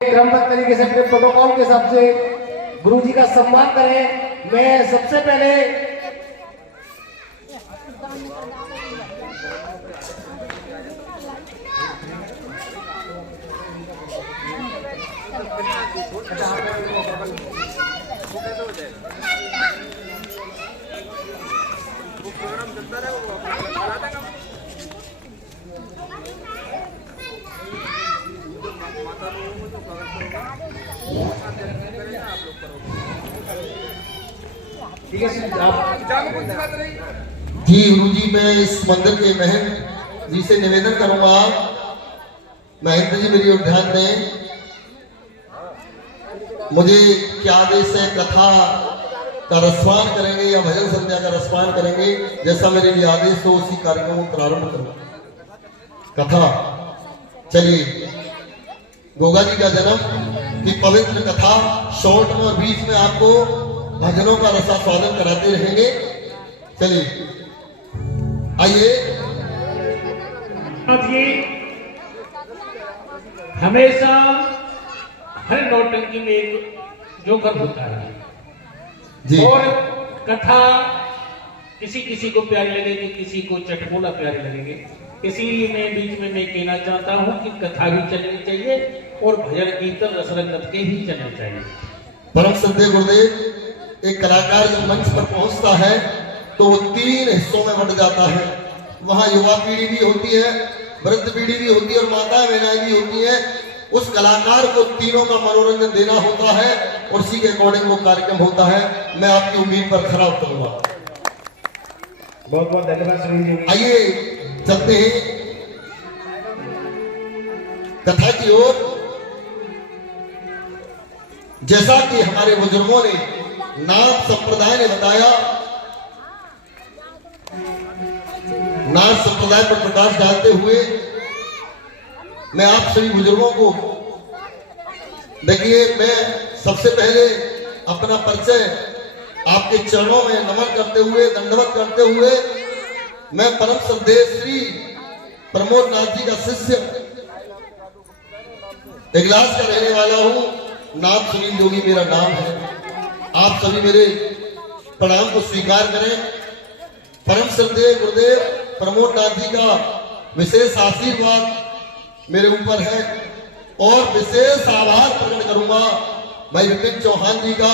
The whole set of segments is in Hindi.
क्रमबद्ध तरीके से अपने प्रोटोकॉल के हिसाब से गुरु जी का सम्मान करें। मैं सबसे पहले जी गुरु जी, मैं इस मंदिर के महंत जी से निवेदन करूंगा, महंत जी मेरी ओर ध्यान दें। मुझे क्या आदेश है, कथा का रसपान करेंगे या भजन संध्या का रसपान करेंगे? जैसा मेरे लिए आदेश हो उसी कार्यक्रम को प्रारंभ करूंगा। कथा चलिए, गोगा जी का जन्म की पवित्र कथा शॉर्ट में और बीच में आपको भजनों का रसास्वादन कराते रहेंगे। चलिए आइए। हमेशा हर नौटंकी में एक जोकर होता है जी। और कथा किसी किसी को प्यारी लगेगी, किसी को चटकोला प्यारी लगेगी। इसीलिए मैं बीच में मैं कहना चाहता हूं कि कथा भी चलनी चाहिए और भजन कीर्तन रसरंगत के ही चलने चाहिए। परम श्रद्धेय गुरुदेव, एक कलाकार जब मंच पर पहुंचता है तो वो 3 हिस्सों में बंट जाता है। वहां युवा पीढ़ी भी होती है, वृद्ध पीढ़ी भी होती है और माताएं बहनाएं भी होती है। उस कलाकार को तीनों का मनोरंजन देना होता है और उसी के अकॉर्डिंग वो कार्यक्रम होता है। मैं आपकी उम्मीद पर खरा उतरूंगा। बहुत बहुत धन्यवाद सुनील जी। आइए चलते हैं कथा की ओर। जैसा कि हमारे बुजुर्गों ने, नाथ संप्रदाय ने बताया, नाथ संप्रदाय पर प्रकाश डालते हुए मैं आप सभी बुजुर्गों को, देखिए, मैं सबसे पहले अपना परिचय आपके चरणों में नमन करते हुए, दंडवत करते हुए, मैं परम श्रद्धेय श्री प्रमोद नाथ जी का शिष्य इगलास का रहने वाला हूं। नाथ सुनील जोगी मेरा नाम है। आप सभी मेरे प्रणाम को स्वीकार करें। परम श्रद्धेय गुरुदेव प्रमोद नाथ जी का विशेष आशीर्वाद मेरे ऊपर है और विशेष आभार प्रकट करूंगा भाई विपिन चौहान जी का,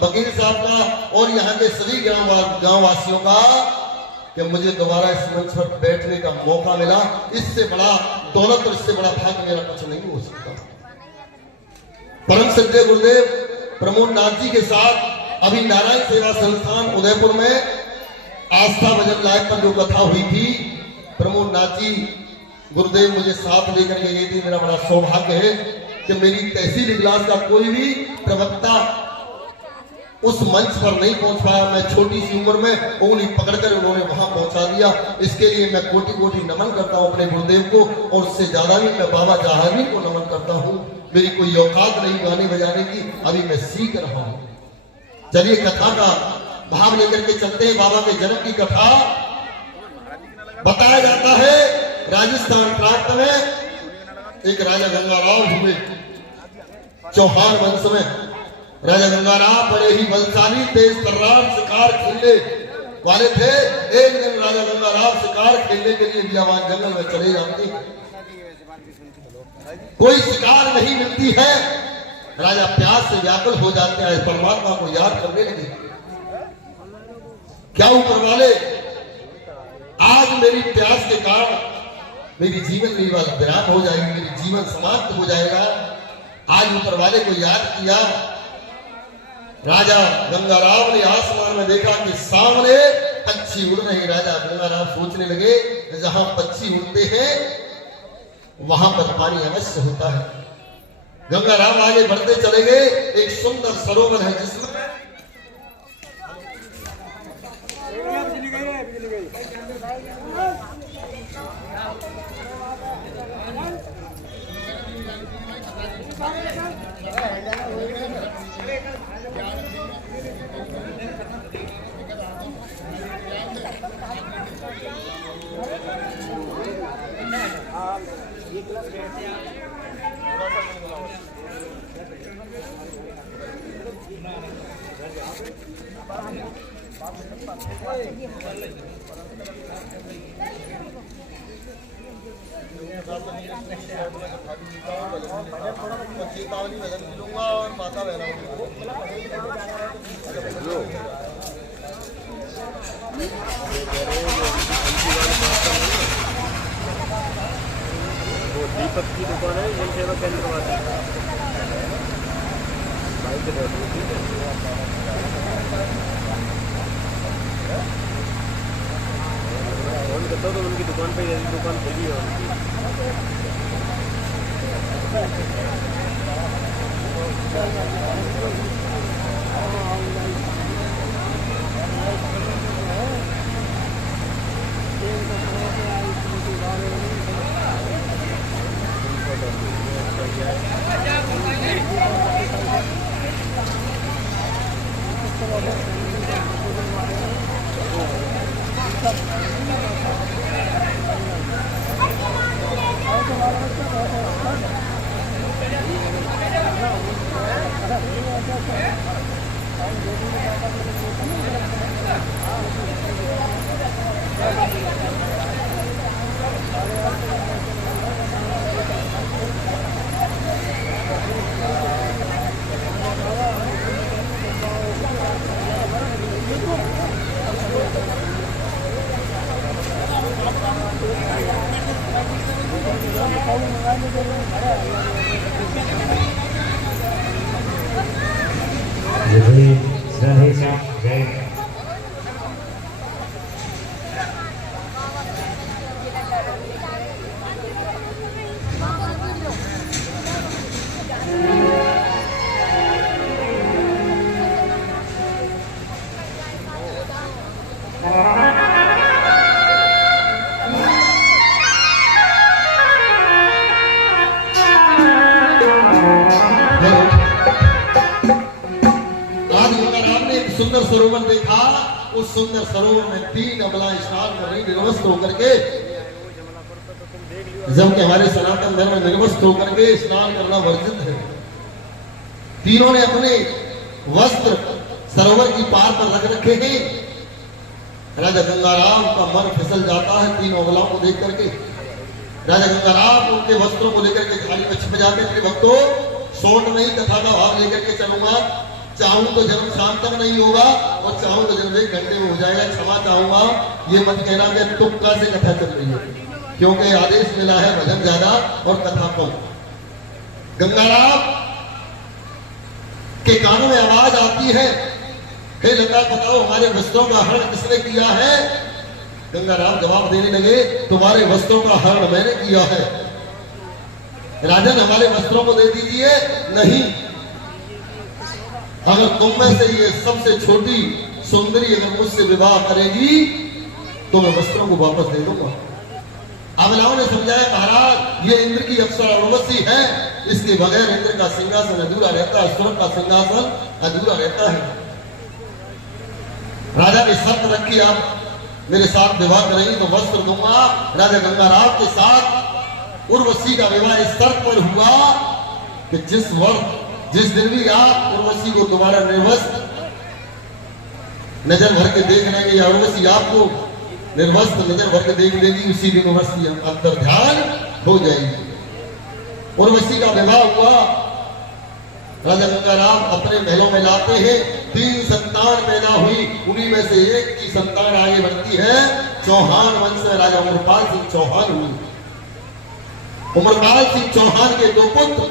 वकील साहब का और यहाँ के सभी गांव वासियों का कि मुझे दोबारा इस मंच पर बैठने का मौका मिला। इससे बड़ा दौलत और इससे बड़ा भाग्य मेरा कुछ नहीं हो सकता। परम श्रद्धेय गुरुदेव प्रमोद नाथ जी के साथ अभी नारायण सेवा संस्थान उदयपुर में आस्था भजन लाइव पर जो कथा हुई थी, प्रमोद नाथ जी गुरुदेव मुझे साथ लेकर के गई थी। मेरा बड़ा सौभाग्य है कि मेरी तहसील इगलास का कोई भी प्रवक्ता उस मंच पर नहीं पहुंच पाया। मैं छोटी सी उम्र में उंगली पकड़कर उन्होंने वहां पहुंचा दिया। इसके लिए मैं कोटि कोटि नमन करता हूं अपने गुरुदेव को और उससे ज्यादा भी मैं बाबा जहांगीर को नमन करता हूं। मेरी कोई औकात नहीं गाने बजाने की, अभी मैं सीख रहा हूं। चलिए कथा का भाव लेकर के चलते हैं। बाबा के जन्म की कथा बताया जाता है राजस्थान प्रांत में एक राजा गंगाराव हुए। चौहान वंश में राजा गंगाराव बड़े ही बलशाली, तेज तर्रार, शिकार खेलने वाले थे। एक दिन राजा गंगाराव शिकार खेलने के लिए बियाबान जंगल में चले जाते। कोई शिकार नहीं मिलती है। राजा प्यास से व्याकुल हो जाते हैं, परमात्मा को याद करने लगे। क्या ऊपर वाले, आज मेरी प्यास के कारण मेरी जीवन विराम हो जाएगी, मेरी जीवन समाप्त हो जाएगा। आज ऊपर वाले को याद किया। राजा गंगाराव ने आसमान में देखा कि सामने पक्षी उड़ रहे। राजा गंगाराव सोचने लगे जहां पक्षी उड़ते हैं वहां पर पानी अवश्य होता है। गंगाराव आगे बढ़ते चले गए। एक सुंदर सरोवर है जिसमें चेतावनी भजन मिलूंगा और माता बहना वो दीपक की दुकान है, जन सेवा केंद्र वाला भाई के ठीक है। फोन करता तो उनकी दुकान पे दुकान खुली है उनकी। सुंदर सरोवर देखा। उस सुंदर सरोवर में 3 अबला स्नान कर रही निर्वस्त्र होकर के। जबकि हमारे सनातन धर्म में निर्वस्त्र होकर के स्नान करना वर्जित है। तीनों ने अपने वस्त्र सरोवर की पार पर रख रखे हैं। राजा गंगाराम का मन फिसल जाता है तीनों अबलाओं को देख करके। राजा गंगाराम उनके वस्त्रों को लेकर के थाली में छिप जाते थे। भक्तों, शोट नहीं, कथा का भाव लेकर के चलूंगा। चाहूं तो जन्म शाम तक नहीं होगा और चाहूं तो जन्म 1 घंटे में हो जाएगा। क्षमा चाहूंगा, ये मत कहना कि तुक्का से कथा चल रही है, क्योंकि आदेश मिला है भजन ज्यादा और कथा कम। गंगाराम के कानों में आवाज आती है, हे लता बताओ हमारे वस्त्रों का हरण किसने किया है? गंगाराम जवाब देने लगे, तुम्हारे वस्त्रों का हरण मैंने किया है। राजन हमारे वस्त्रों को दे दीजिए। नहीं, अगर तुम में से ये सबसे छोटी सुंदरी अगर मुझसे विवाह करेगी तो मैं वस्त्रों को वापस दे दूंगा। अबलाओं ने समझाया, महाराज ये इंद्र की अप्सरा उर्वशी है, इसके बगैर इंद्र का सिंहासन अधूरा रहता है, स्वर्ग का सिंहासन अधूरा रहता है। राजा ने शर्त रखी, आप मेरे साथ विवाह करेंगे तो वस्त्र दूंगा। राजा गंगाराम के साथ उर्वशी का विवाह इस शर्त पर हुआ कि जिस दिन भी आप उर्वशी को दोबारा निर्वस्त्र नजर भर के देख लेंगे या उर्वशी आपको निर्वस्त्र नजर भर के देख लेगी, उसी दिन उर्वशी अंतर ध्यान हो जाएगी। उर्वशी का विवाह हुआ। राजा गंगाराम अपने महलों में लाते हैं। 3 संतान पैदा हुई। उन्हीं में से एक की संतान आगे बढ़ती है। चौहान वंश में राजा उमरपाल सिंह चौहान हुए। उमरपाल सिंह चौहान के 2 पुत्र,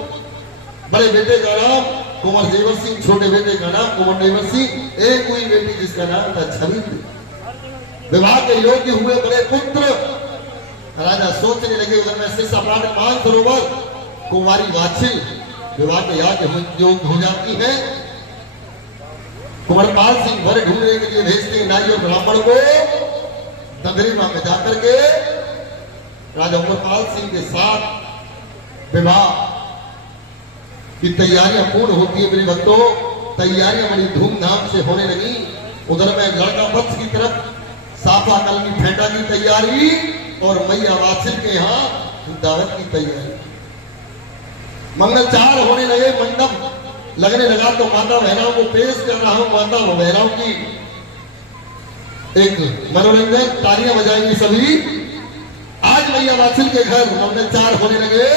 बड़े बेटे का नाम कुंवर देवर सिंह, छोटे बेटे का नाम कुंवर देवर सिंह। एक हुई बेटी जिसका नाम था छविंद्र। विवाह के योग्य हुए बड़े पुत्र। राजा सोचने लगे, उधर में शिष्य अपराध मानसरोवर कुंवारी वाछिल विवाह के योग्य हो जाती है। कुंवरपाल सिंह वर ढूंढने के लिए भेजते हैं नारी और ब्राह्मण को। दंदरीमा में जाकर के राजा उमरपाल सिंह के साथ विवाह की तैयारियां पूर्ण होती है। मेरे भक्तों, तैयारियां बड़ी धूमधाम से होने लगी। उधर में लड़का पक्ष की तरफ साफा कल की फेंटा की तैयारी और मैया वाछिल के यहाँ दावत की तैयारी। मंगलचार होने लगे। मंडप लगने लगा तो माता बहनों को पेश कर रहा हूं माता बहनों की एक मनोरंजन। तालियां बजाएंगी सभी। आज मैया वात्सल के घर मंगलचार होने लगे।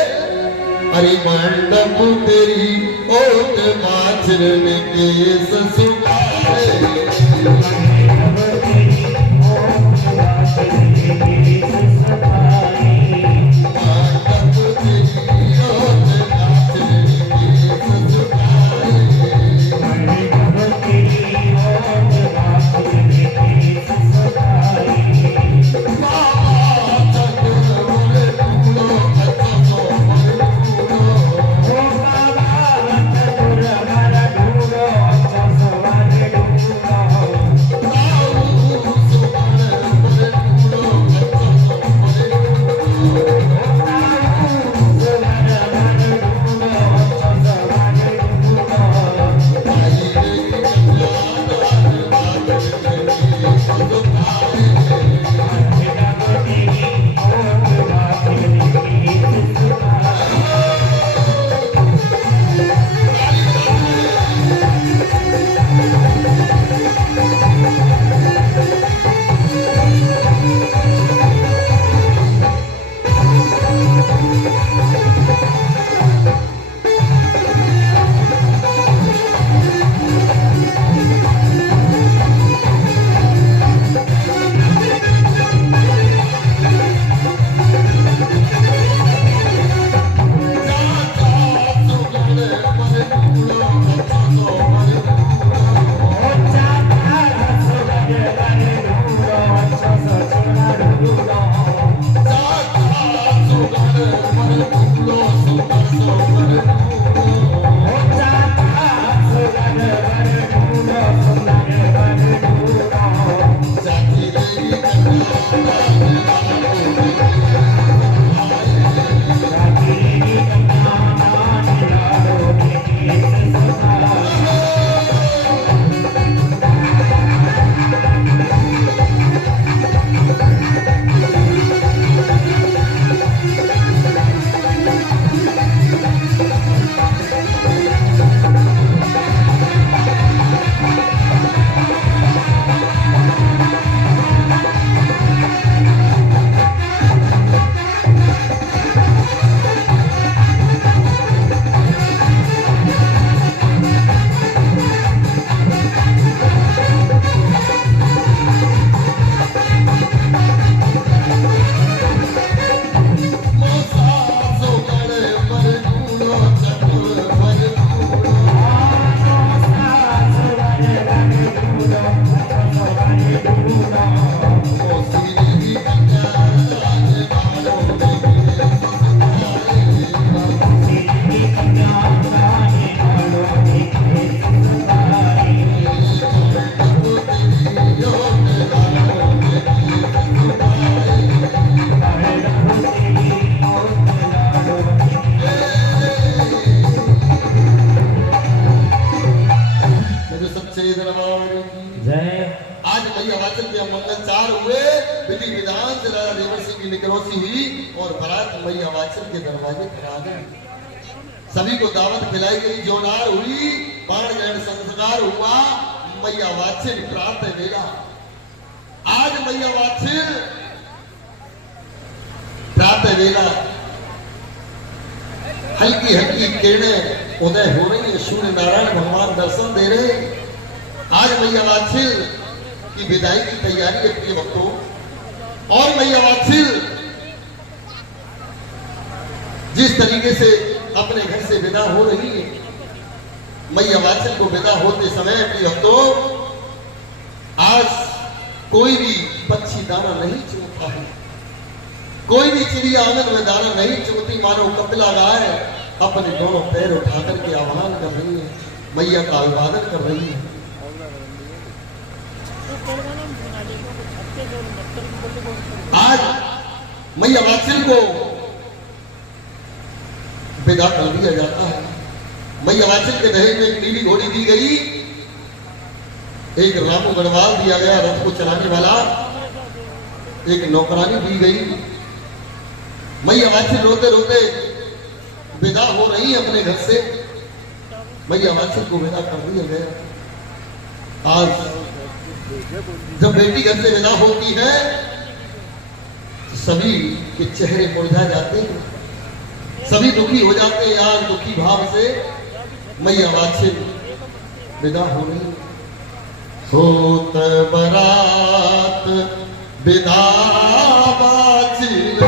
अरे मंडप तेरी ओट माचरन के ससुराले आज मैया वाचन के मंगलचार हुए। विधि विधान से राजा देवर सिंह की निकरोसी हुई और बारात मैया वाचन के दरवाजे पर आ गई। सभी को दावत खिलाई गई, जोनार हुई, बाण ग्रहण संस्कार हुआ। मैया वाचन प्रातः वेला। आज मैया वाचन प्रातः वेला हल्की हल्की किरणें उदय हो रही है। सूर्य नारायण भगवान दर्शन दे रहे। आज मैया वात्सिल की विदाई की तैयारी है प्रिय भक्तों। और मैया वात्सिल जिस तरीके से अपने घर से विदा हो रही है, मैया वात्सिल को विदा होते समय प्रिय भक्तों आज कोई भी पक्षी दाना नहीं चुनता है, कोई भी चिड़िया आंगन में दाना नहीं चुनती। मानो कपिला गाय अपने दोनों पैर उठा करके आह्वान कर रही है, मैया का अभिवादन कर रही है। आज मैया वात्सिल को विदा कर दिया जाता है। मैया वात्सिल के दहेज में एक नीली घोड़ी दी गई, एक रामू गढ़वाल दिया गया रथ को चलाने वाला, एक नौकरानी दी गई। मैया वात्सिल रोते रोते विदा हो रही है अपने घर से। मैया वांछित को विदा कर दिया गया। आज जब बेटी घर से विदा होती है सभी के चेहरे मुरझा जाते हैं, सभी दुखी हो जाते हैं। आज दुखी भाव से मैया वांछित विदा हो रही। होत बरात विदा वांछित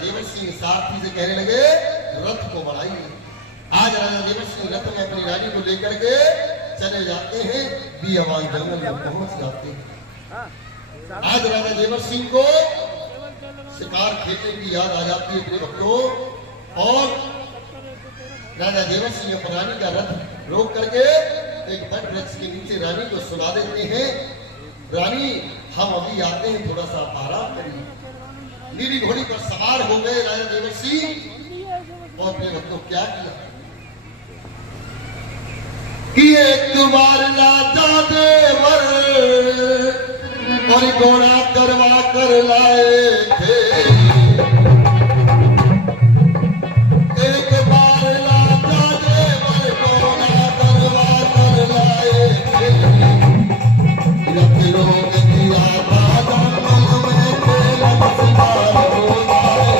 देवर सिंह सारथी से कहने लगे रथ को बढ़ाइए। आज राजा देवर सिंह रथ में अपनी रानी को लेकर के चले जाते हैं, बियावान जंगल में पहुंच जाते हैं। आज राजा देवर सिंह को शिकार खेलने की याद आ जाती है प्रिय भक्तों, और राजा देवर सिंह अपनी रानी का रथ रोक करके एक वट वृक्ष के नीचे रानी को सुला देते हैं। रानी हम अभी आते हैं, थोड़ा सा आराम करिए। नीली घोड़ी पर सवार हो गए राजा देवर सिंह, और अपने भक्तों क्या किया कि एक बार राजा देवर और घोड़ा करवा कर लाए थे। एक बार राजा देवर घोड़ा करवा कर लाए थे। रथ लोग दिया राजा मन में खेला सितारा हो जाए।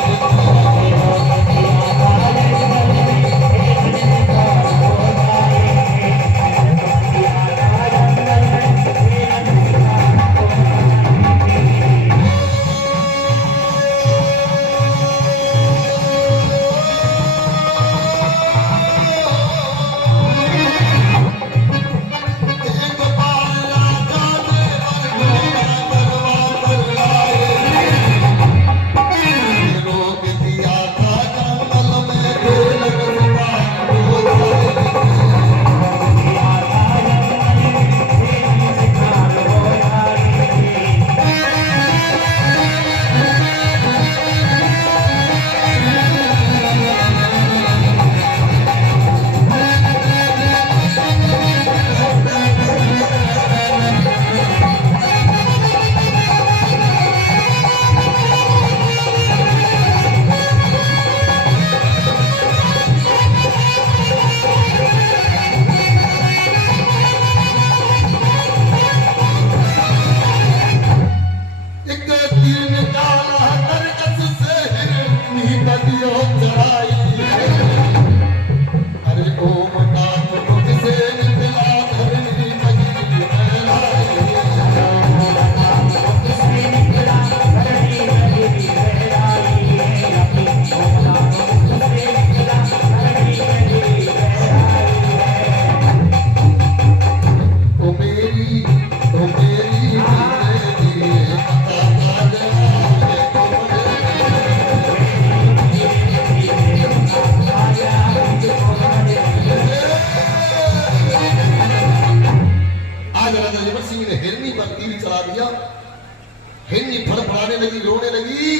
हिरनी फड़फड़ाने लगी, रोने लगी।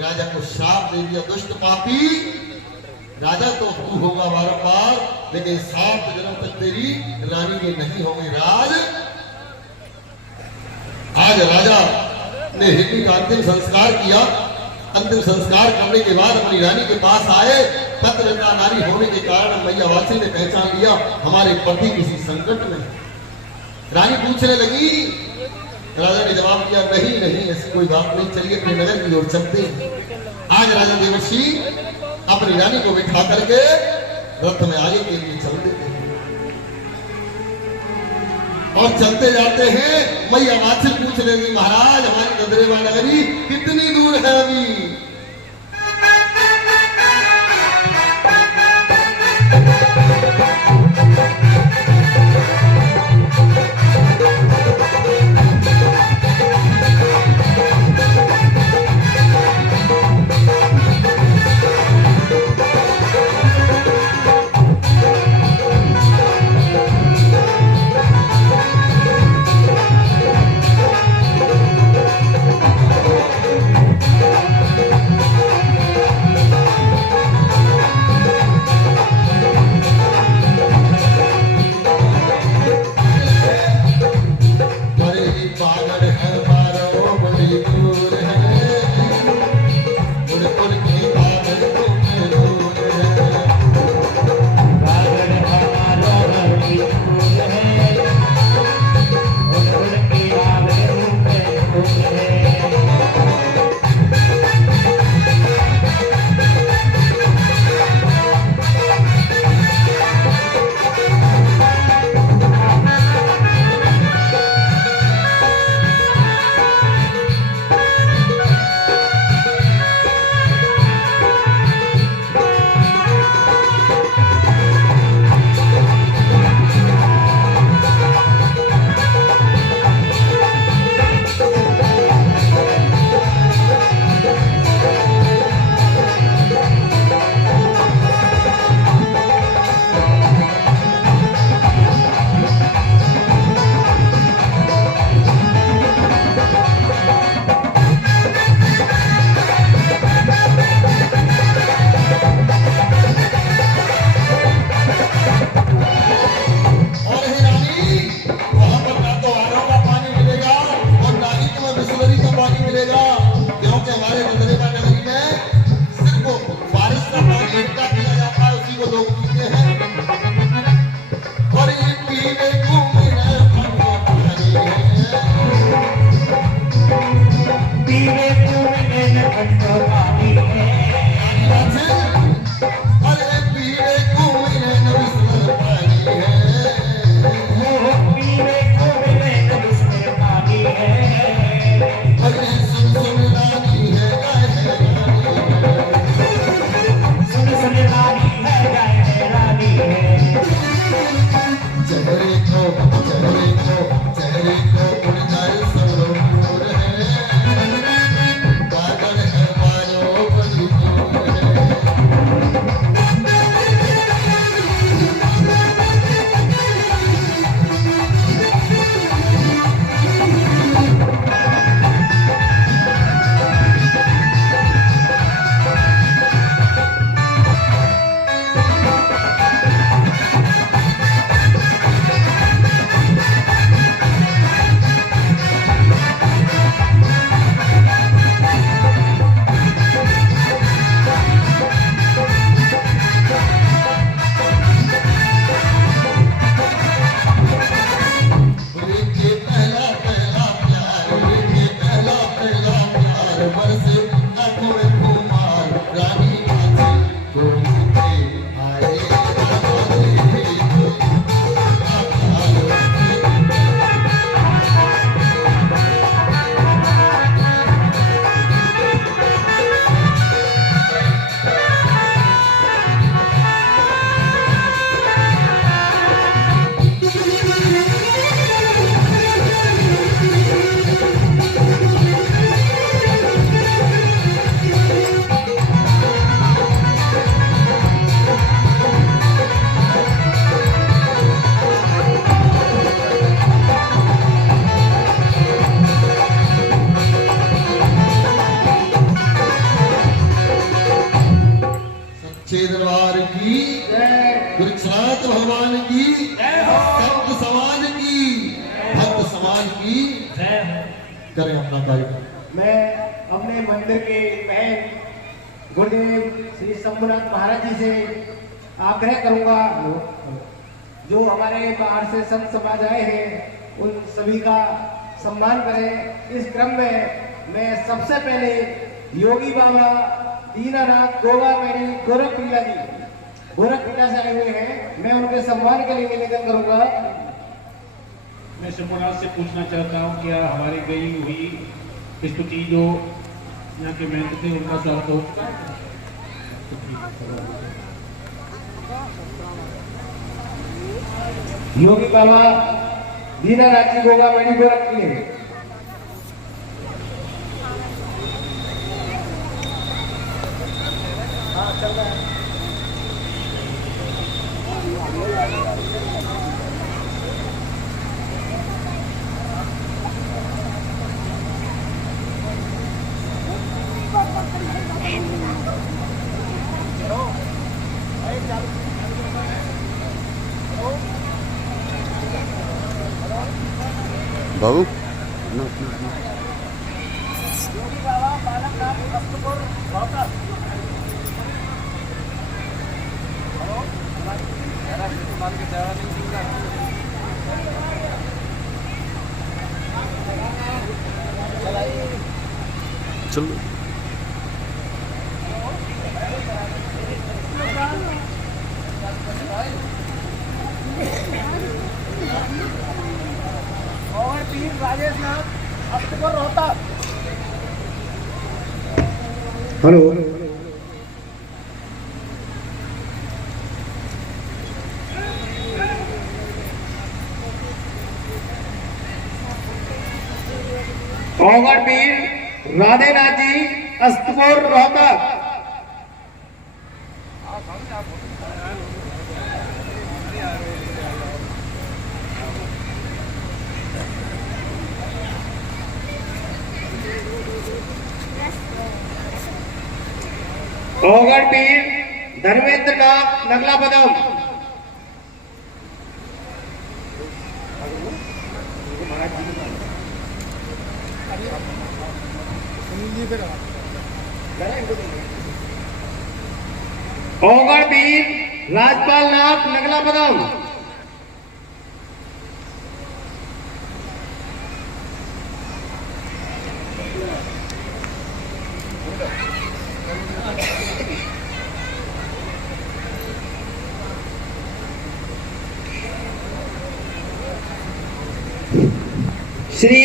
राजा को श्राप दे दिया, दुष्ट पापी राजा तो तू होगा बारंबार, लेकिन 7 जन्म तक तेरी रानी के नहीं होंगे राज। आज राजा ने हिरनी का अंतिम संस्कार किया। अंतिम संस्कार करने के बाद अपनी रानी के पास आए। पतिव्रता नारी होने के कारण मैया वासी ने पहचान लिया हमारे पति किसी संकट में। रानी पूछने लगी, राजा ने जवाब दिया नहीं नहीं ऐसी कोई बात नहीं, चलिए अपने नगर की ओर चलते हैं। आज राजा देवर्षि अपनी रानी को बिठा करके रथ में आगे के लिए चल देते हैं और चलते जाते हैं। मैया वासिल पूछ लेगी, महाराज हमारी नदरेवा नगरी कितनी दूर है अभी? सच्चे दरबार की, गुरुनाथ भगवान की, संत समाज की, भक्त समाज की करें अपना कार्यक्रम। मैं अपने मंदिर के महंत गुरुदेव श्री शंभुनाथ महाराज जी से आग्रह करूंगा, जो हमारे बाहर से संत समाज आए हैं उन सभी का सम्मान करें। इस क्रम में मैं सबसे पहले योगी बाबा दीनानाथ गोगा मेरी गोरखपीला जी गोरखपीला से आए हुए हैं, मैं उनके सम्मान के लिए निवेदन करूंगा। मैं शंभुनाथ से पूछना चाहता हूँ, क्या हमारी गई हुई स्तुति जो यहाँ के महंत थे उनका स्वागत हो चुका है? योगी बाबा दीनानाथ जी गोगा मेरी गोरखपीले। बाबू चलो और पीर राजेश नाथ अक्टूबर रोहतक। हेलो ओगढ़ पीर राधे नाथ जी अस्तपुर रोहतक। ओगढ़ पीर धर्मेंद्र नाथ नगला पदम। ओगढ़ पीर राजपाल नाथ नगला पदम। श्री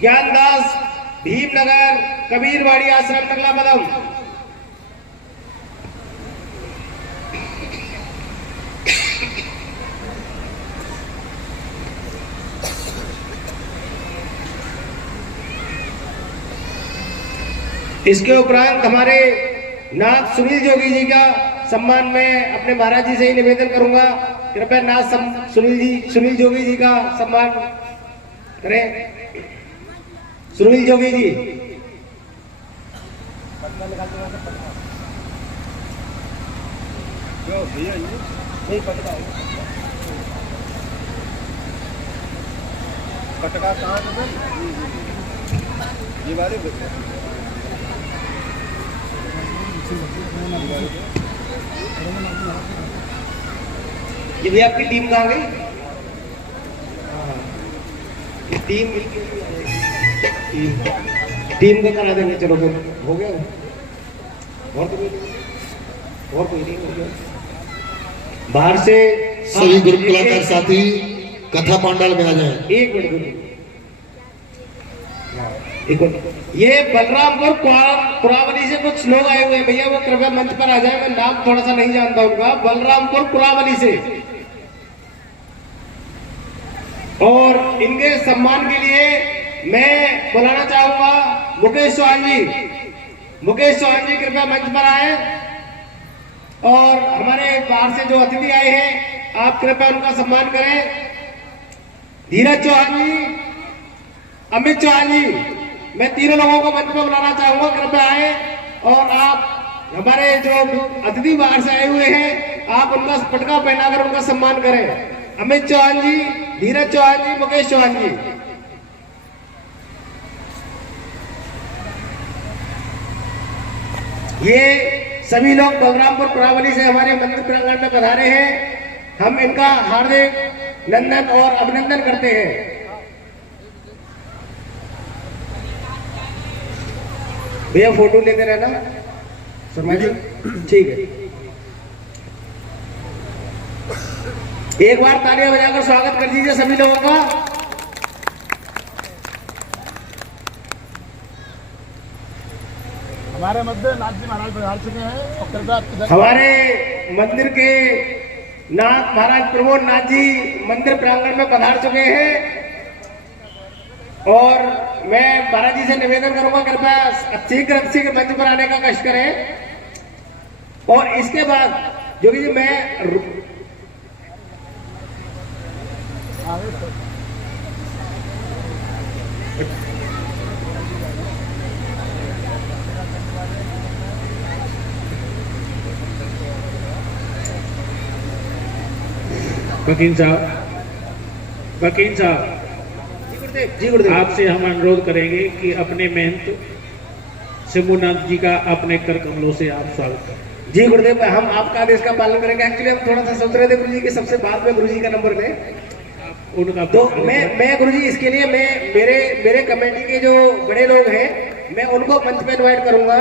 ज्ञानदास भीमनगर कबीरवाड़ी आश्रम नगला पदम। इसके उपरांत हमारे नाथ सुनील जोगी जी का सम्मान में अपने महाराज जी से ही निवेदन करूंगा, कृपया नाथ सुनील जोगी जी का सम्मान करें। सुनील जोगी जी कटका कहाँ ये वाले ये भी आपकी टीम कहाँ गई? टीम का करा देंगे, चलो फिर हो गया। और कोई नहीं हो गया। बाहर से सभी गुरु कलाकार साथी कथा पांडाल में आ जाए। एक मिनट ये बलरामपुर कुरावली से कुछ लोग आए हुए हैं भैया, वो कृपया मंच पर आ जाए। मैं नाम थोड़ा सा नहीं जानता उनका। बलरामपुर कुरावली से, और इनके सम्मान के लिए मैं बुलाना चाहूंगा मुकेश चौहान जी। मुकेश चौहान जी कृपया मंच पर आए, और हमारे बाहर से जो अतिथि आए हैं आप कृपया उनका सम्मान करें। धीरज चौहान जी, अमित चौहान जी, मैं तीनों लोगों को मंच पर बुलाना चाहूंगा, कृपया आए और आप हमारे जो अतिथि बाहर से आए हुए हैं, आप उनका पटका पहनाकर उनका सम्मान करें। अमित चौहान जी, धीरज चौहान जी, मुकेश चौहान जी। ये सभी लोग बलरामपुर पुरावली से हमारे मंदिर प्रांगण में पधारे हैं। हम इनका हार्दिक नंदन और अभिनंदन करते हैं। भैया फोटो लेते रहना शर्मा जी, ठीक है। एक बार तालियां बजाकर स्वागत कर दीजिए सभी लोगों का। हमारे मध्य नाथ जी महाराज पधार चुके हैं और कृपया हमारे मंदिर के नाथ महाराज प्रमोद नाथ जी मंदिर प्रांगण में पधार चुके हैं और मैं महाराज जी से निवेदन करूंगा कृपया शीघ्र मंच पर आने का कष्ट करें। और इसके बाद जो कि मैं वकील साहब, जी गुरुदेव, आपसे हम अनुरोध करेंगे कि अपने महंत शंभुनाथ जी का अपने कर कमलों से आप स्वागत करें। जी गुरुदेव, हम आपका आदेश का पालन करेंगे। एक्चुअली हम थोड़ा सा सोच रहे थे गुरु जी के सबसे बाद में गुरु जी का नंबर लें, उनका तो मैं गुरु जी इसके लिए मैं मेरे कमेटी के जो बड़े लोग हैं मैं उनको मंच पे इनवाइट करूंगा।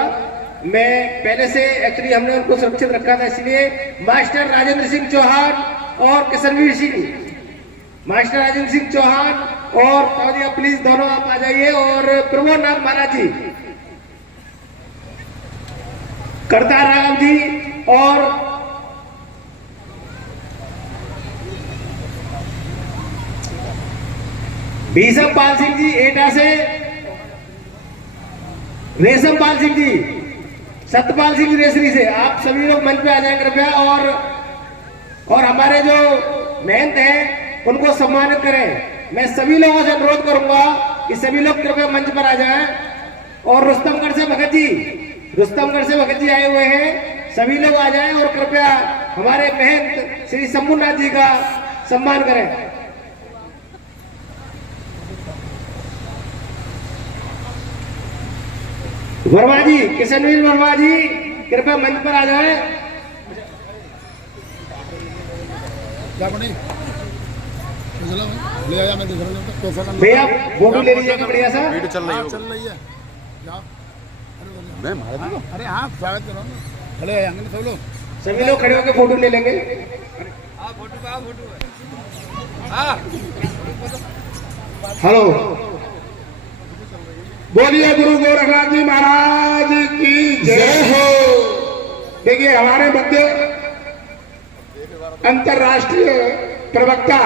मैं पहले से एक्चुअली हमने उनको सुरक्षित रखा था, इसलिए मास्टर राजेंद्र सिंह चौहान और किशनवीर सिंह, मास्टर राजेंद्र सिंह चौहान और ताऊजी, प्लीज दोनों आप आ जाइए। और प्रमोद नाथ महाराज जी, करतार राघव जी और भीषम पाल सिंह जी एटा से, रेशम पाल सिंह जी, सत्यपाल सिंह जी रेसरी से, आप सभी लोग मंच पे आ जाए कृपया। और हमारे जो महंत हैं उनको सम्मानित करें। मैं सभी लोगों से अनुरोध करूंगा कि सभी लोग कृपया मंच पर आ जाएं। और रुस्तमगढ़ से भगत जी आए हुए हैं, सभी लोग आ जाएं और कृपया हमारे महंत श्री शंभुनाथ जी का सम्मान करें। वर्मा जी, किशनवीर वर्मा जी, कृपया मंच पर आ जाएं। क्या बनी ले आया, मैं देख रहा हूँ कैसा करना। भैया फोटो ले लीजिएगा बढ़िया सा। वीडियो चल रही हाँ, है। चल रही है, जाओ। मैं महाराज जी अरे हाँ, स्वागत कर रहा हूँ। खड़े आएंगे सब लोग। सभी लोग खड़े होकर फोटो ले लेंगे। हेलो, बोलिए गुरु गोरखनाथ जी महाराज की जय हो। देखिए हमारे मध्य अंतरराष्ट्रीय प्रवक्ता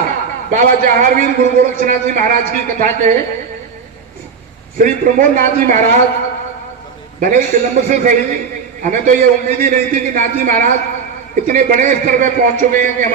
बाबा जहारवीर गुरु गोरक्षनाथ जी महाराज की कथा के श्री प्रमोद नाथ जी महाराज, भले ही विलंब से सही, हमें तो ये उम्मीद ही नहीं थी कि नाथ जी महाराज इतने बड़े स्तर पे पहुंच चुके हैं कि